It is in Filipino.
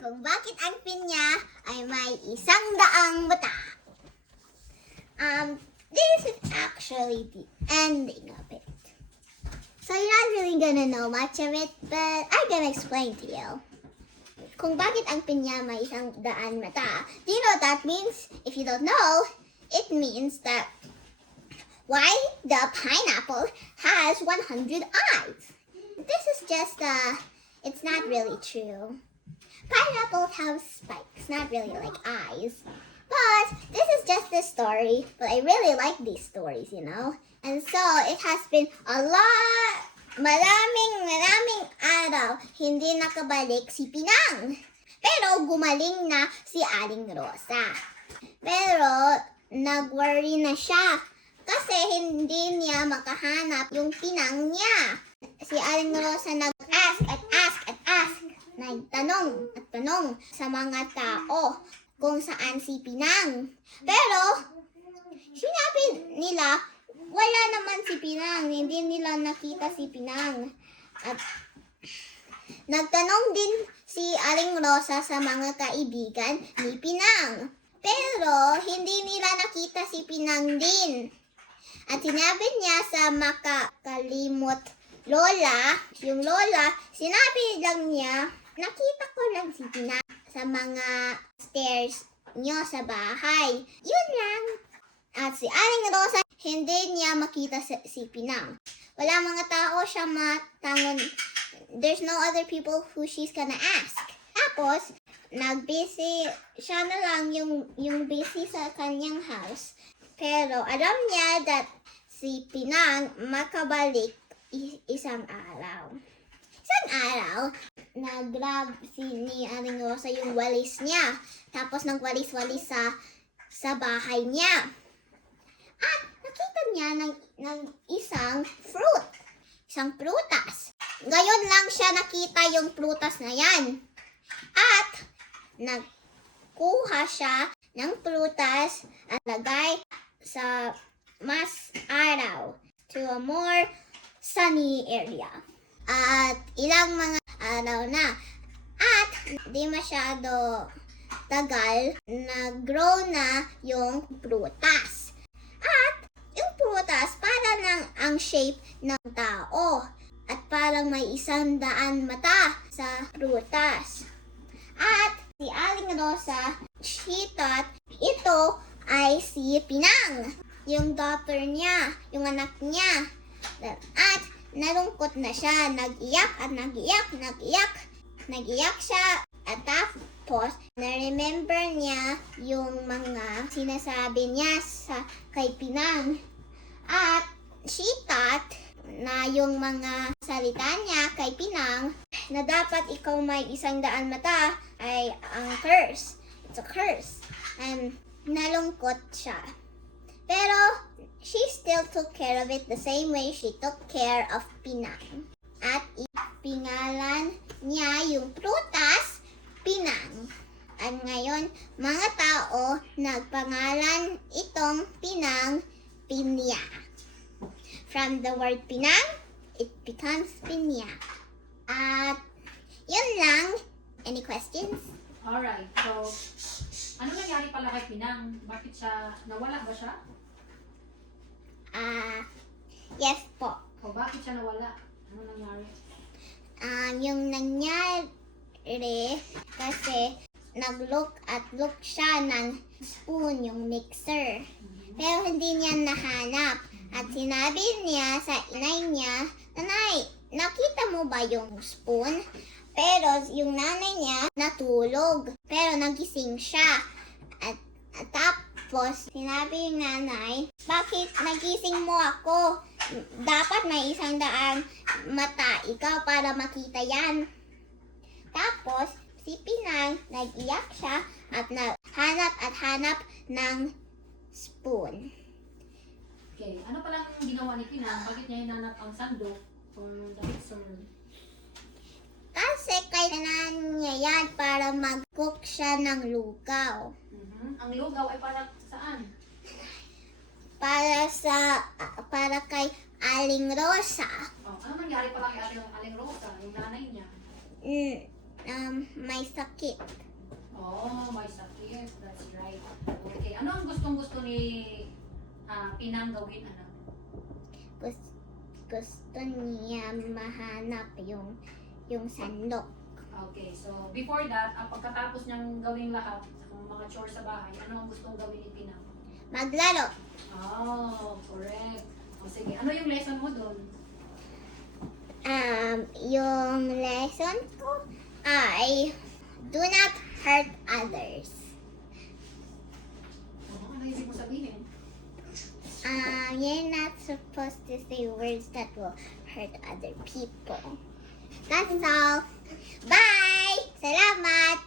kung bakit ang pinya ay may 100 mata. This is actually the ending of it. So you're not really gonna know much of it, but I'm gonna explain to you. Kung bakit ang pinya may 100 mata. Do you know what that means? If you don't know, it means that why the pineapple has 100 eyes. This is just it's not really true. Pineapples have spikes, not really like eyes. But this is just a story, but I really like these stories, you know? And so it has been maraming araw hindi nakabalik si Pinang. Pero gumaling na si Aling Rosa. Pero nag-worry na siya kasi hindi niya makahanap yung Pinang niya. Si Aling Rosa nag-ask at ask. Nagtanong at tanong sa mga tao kung saan si Pinang. Pero, sinabi nila, wala naman si Pinang. Hindi nila nakita si Pinang. At nagtanong din si Aling Rosa sa mga kaibigan ni Pinang. Pero, hindi nila nakita si Pinang din. At sinabi niya sa makakalimot lola, yung lola, sinabi lang niya, nakita ko lang si Pinang sa mga stairs nyo sa bahay. Yun lang. At si Aling Rosa, hindi niya makita si Pinang. Wala mga tao siya matangon. There's no other people who she's gonna ask. Tapos, nag-busy siya na lang yung busy sa kanyang house. Pero alam niya that si Pinang makabalik isang araw. Nag-grab ni Aling Rosa yung walis niya. Tapos nagwalis-walis sa bahay niya. At nakita niya ng isang fruit. Isang prutas. Ngayon lang siya nakita yung prutas na yan. At nagkuha siya ng prutas at lagay sa mas araw to a more sunny area. At ilang mga araw na. At di masyado tagal, nag-grow na yung prutas. At yung prutas, parang ang shape ng tao. At parang may 100 mata sa prutas. At si Aling Rosa, she thought ito ay si Pinang. Yung daughter niya, yung anak niya. At nalungkot na siya, nag-iyak siya at tapos na-remember niya yung mga sinasabi niya kay Pinang at she thought na yung mga salita niya kay Pinang na dapat ikaw may 100 mata ay ang curse. It's a curse. And nalungkot siya. Pero she still took care of it the same way she took care of Pinang. At ipingalan niya yung prutas, Pinang. At ngayon, mga tao nagpangalan itong Pinang, Pinya. From the word Pinang, it becomes Pinya. At yun lang. Any questions? Alright, so ano nangyari pala kay Pinang? Bakit siya, nawala ba siya? Yes po. O bakit siya nawala? Ano nangyari? Yung nangyari kasi nag-look siya ng spoon, yung mixer. Pero hindi niya nahanap. At sinabi niya sa inay niya, Nanay, nakita mo ba yung spoon? Pero yung nanay niya natulog. Pero nagising siya. At tapos sinabi yung nanay, bakit nagising mo ako? Dapat may 100 mata ikaw para makita yan. Tapos si Pinang nag-iyak siya at hanap ng spoon. Okay, ano palang ginawa ni Pinang? Bakit niya hinanap ang sandok or the mixer? Kasi kailangan niya yan para mag-cook siya ng lugaw. Ang lugaw ay para saan? Para kay Aling Rosa. Oh, ano nangyari pala kay Aling Rosa, yung nanay niya? may sakit. Oh, may sakit. That's right. Okay. Ano ang gustong-gusto ni Pinang gawin, anak? Gusto niya mahanap yung sandok. Okay. So, before that, pagkatapos niyang gawin lahat, ang mga chores sa bahay, ano ang gustong gawin ni Pinang? Maglaro. Oh, correct. O sige, ano yung lesson mo doon? Yung lesson ko ay do not hurt others. Ano ibig mo sabihin? You're not supposed to say words that will hurt other people. That's all. Bye! Salamat!